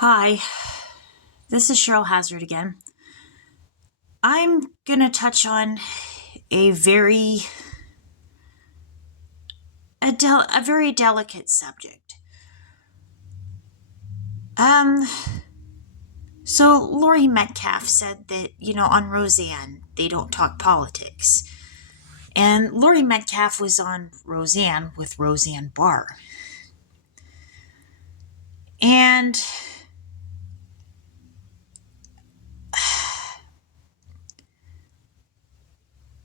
Hi, this is Cheryl Hazard again. I'm going to touch on a very delicate subject. Um so Laurie Metcalf said that, on Roseanne, they don't talk politics. And Laurie Metcalf was on Roseanne with Roseanne Barr. And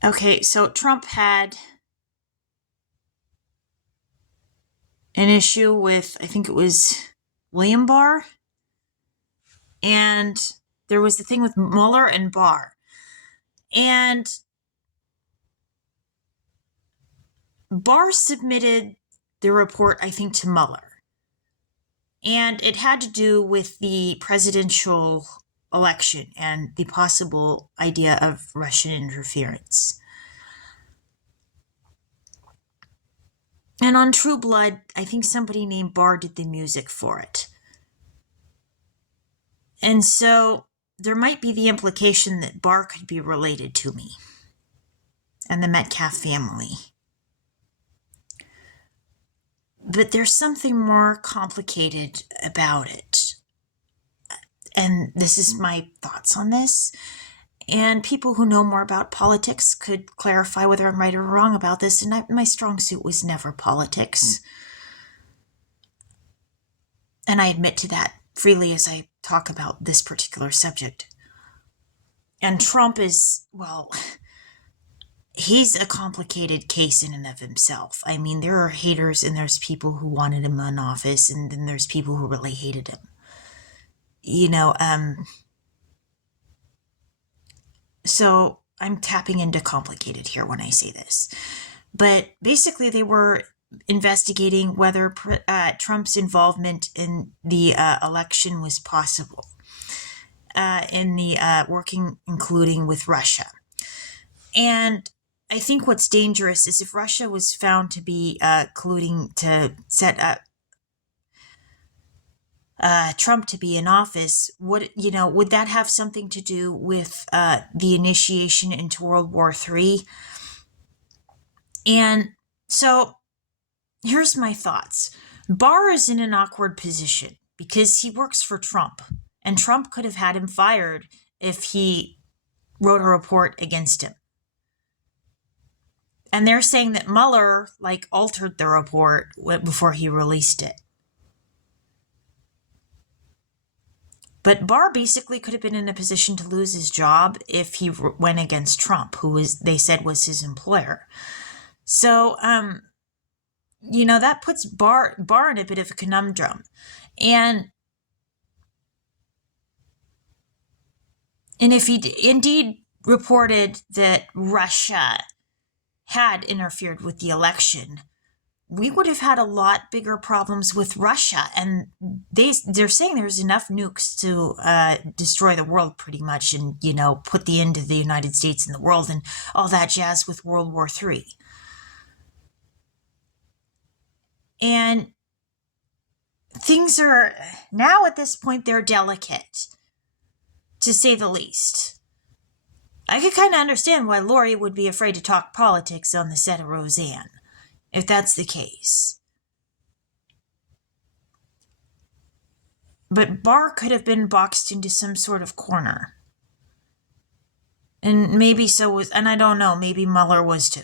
okay, so Trump had an issue with, I think it was William Barr, and there was the thing with Mueller and Barr. And Barr submitted the report, I think, to Mueller. And it had to do with the presidential election and the possible idea of Russian interference. And on True Blood, I think somebody named Barr did the music for it. And so there might be the implication that Barr could be related to me and the Metcalf family. But there's something more complicated about it. And this is my thoughts on this. And people who know more about politics could clarify whether I'm right or wrong about this. And my strong suit was never politics. And I admit to that freely as I talk about this particular subject. And Trump is, well, he's a complicated case in and of himself. I mean, there are haters and there's people who wanted him in office, and then there's people who really hated him. So I'm tapping into complicated here when I say this. But basically, they were investigating whether Trump's involvement in the election was possible, in the working, including with Russia. And I think what's dangerous is if Russia was found to be colluding to set up Trump to be in office, would that have something to do with the initiation into World War III? And so here's my thoughts. Barr is in an awkward position because he works for Trump, and Trump could have had him fired if he wrote a report against him. And they're saying that Mueller altered the report before he released it. But Barr basically could have been in a position to lose his job if he went against Trump, who they said was his employer. So, that puts Barr in a bit of a conundrum. And if he indeed reported that Russia had interfered with the election, we would have had a lot bigger problems with Russia. And they're saying there's enough nukes to destroy the world pretty much, and, put the end of the United States in the world and all that jazz with World War III. And things are now at this point, they're delicate, to say the least. I could kind of understand why Laurie would be afraid to talk politics on the set of Roseanne, if that's the case. But Barr could have been boxed into some sort of corner. And maybe so was, and I don't know, maybe Mueller was too.